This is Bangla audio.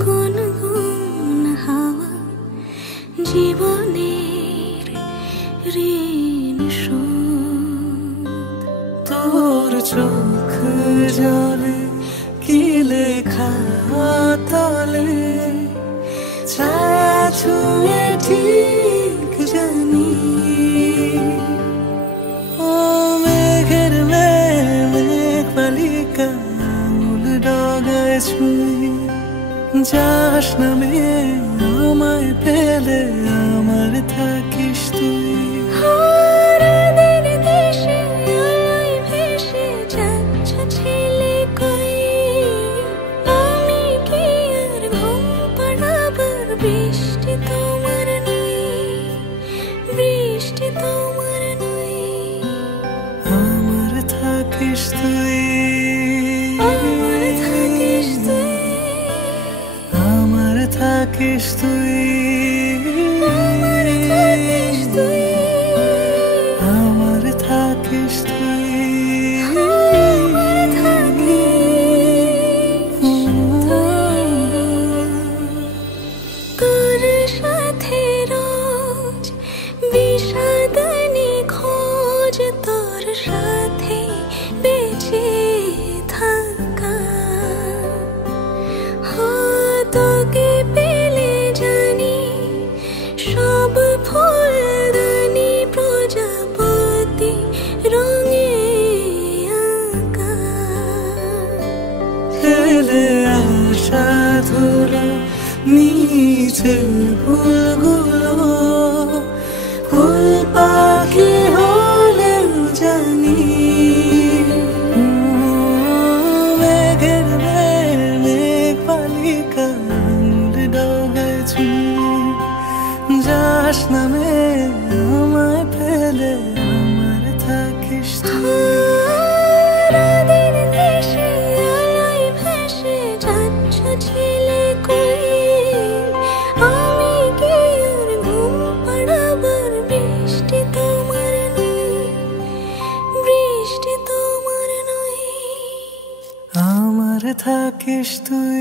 গুনগুন হাওয়া জীবনের ঋণ শোধ। তোর চোখ জলে কি লেখা তলে ছায়া ছুঁয়ে ঠিক জানি। ও মেঘের মেঘ পালিকা আঙুল ডগায় ছুঁয়ে যাস নামে আমায় পেলে আমার থাকিস তুই। বৃষ্টি তোমার নই, বৃষ্টি তোমার নই, আমার থাকিস তুই, আমার থাকিস তুই, আমার থাকিস তুই, আমার থাকিস তুই, আমার থাকিস তুই, আমার থাকিস তুই। তোর সাথে রোজ বিষাদ নিখোঁজ, তোর সাথে বেঁচে থাকা। তোকে পেলে জানি সব ফুলদানি প্রজাপতি রঙে আঁকা। ফেলে আসা ধুলো নিচে ফুলগুলো ফুল পাখি হলেও জানি। মেঘের মেঘ পালিকা আঙুল ডগায় ছুঁয়ে যাস নামে আমায় ফেলে আমার থাকিস তুই। রাতের দেশে আলোয় ভেসে যাচ্ছ ছেলে কই, আমি কি আর ঘুম পাড়াবার? বৃষ্টি তোমার নই, বৃষ্টি তোমার নই, আমার থাকিস তুই।